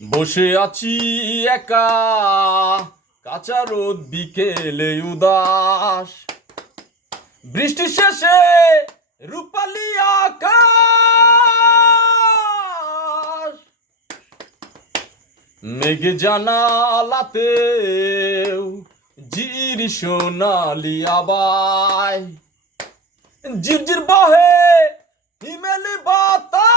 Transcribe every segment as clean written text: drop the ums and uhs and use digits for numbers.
বসে আছি একা, কাঁচা রোদ বিকেলে উদাস, বৃষ্টি শেষে রূপালি আকাশ, মেঘ জানালাতেও জির সোনালি আবায়, ঝিরঝির বহে হিমেলি বাতাস,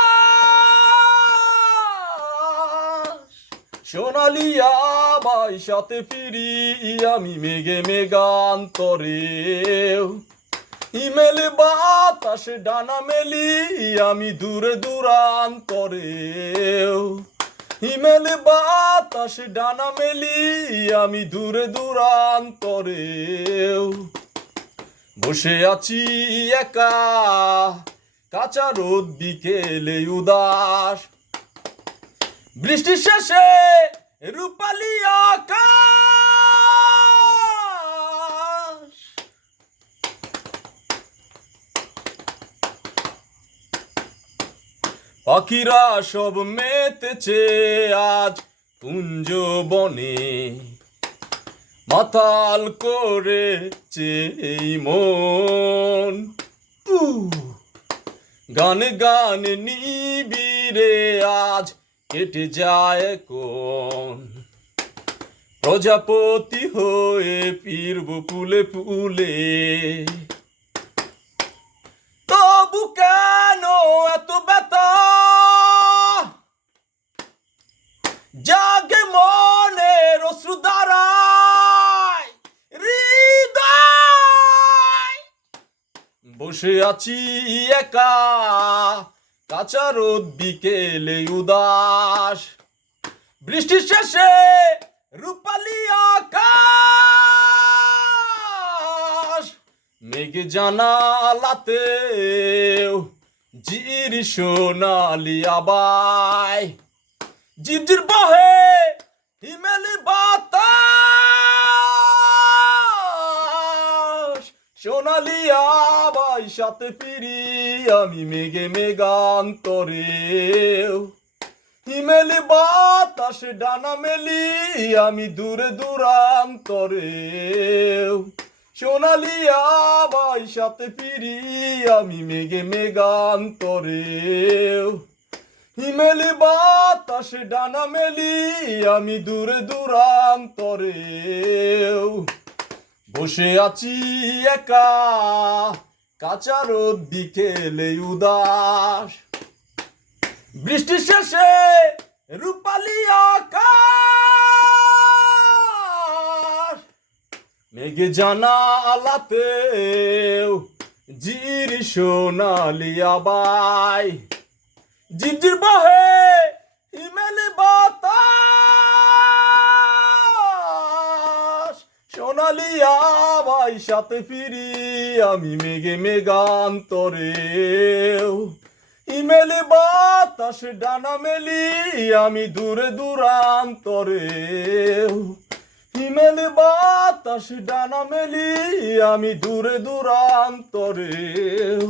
সোনালি আবায় সাথে ফিরি আমি মেঘে মেঘান্তরেও, হিমেলি বাতাস ডানা মেলি আমি দূরে দূরান্তরেও, হিমেলি বাতাস ডানা মেলি আমি দূরে দূরান্তরেও। বসে আছি একা, কাঁচা রোদ বিকেলে উদাস, বৃষ্টি শেষে রূপালি আকাশ। পাখিরা সব মেতেছে আজ কুঞ্জ বনে, মাতাল করেছে এই মন। গানে গানে নিবিড়ে আজ কেটে যায় কোন, প্রজাপতি হয়ে ফিরব ফুলে ফুলে। তবু কেন এত ব্যথা জাগে মনের অশ্রু ধারায় হৃদয়। বসে আছি একা, কাঁচা রোদ বিকেলে উদাস, বৃষ্টি শেষে রূপালি আকাশ, মেঘ জানালাতেও জির সোনালি আবায়, ঝিরঝির বহে হিমেলি বাতাস, সোনালি আবায় সাথে ফিরি আমি মেঘে মেঘান্তরেও, হিমেলি বাতাস ডানা মেলি আমি দূরে দূরান্তরেও, সোনালি আবায় সাথে ফিরি আমি মেঘে মেঘান্তরেও, হিমেলি বাতাস ডানা মেলি আমি দূরে দূরান্তরেও। বসে আছি একা, কাঁচা রোদ বিকেলে উদাস, বৃষ্টি শেষে রূপালি আকাশ, মেঘ জানালাতেও জির সোনালি আবায়, ঝিরঝির বহে হিমেলি বাতাস, সোনালি আবায় সাথে ফিরি আমি মেঘে মেঘান্তরেও, হিমেলি বাতাস ডানা মেলি আমি দূরে দূরান্তরেও, হিমেলি বাতাস ডানা মেলি আমি দূরে দূরান্তরেও। বাতাসে বাতাসে ডানা মেলি আমি দূরে দূরান্তরেও, হিমেলি বাতাস ডানা মেলি আমি দূরে দূরান্তরেও, হিমেলি বাতাস ডানা মেলি আমি দূরে দূরান্তরেও। বাতাসে বাতাসে ডানা মেলি আমি দূরে দূরান্তরেও, হিমেলি বাতাস ডানা মেলি আমি দূরে দূরান্তরেও, হিমেলি বাতাস ডানা মেলি আমি দূরে দূরান্তরেও।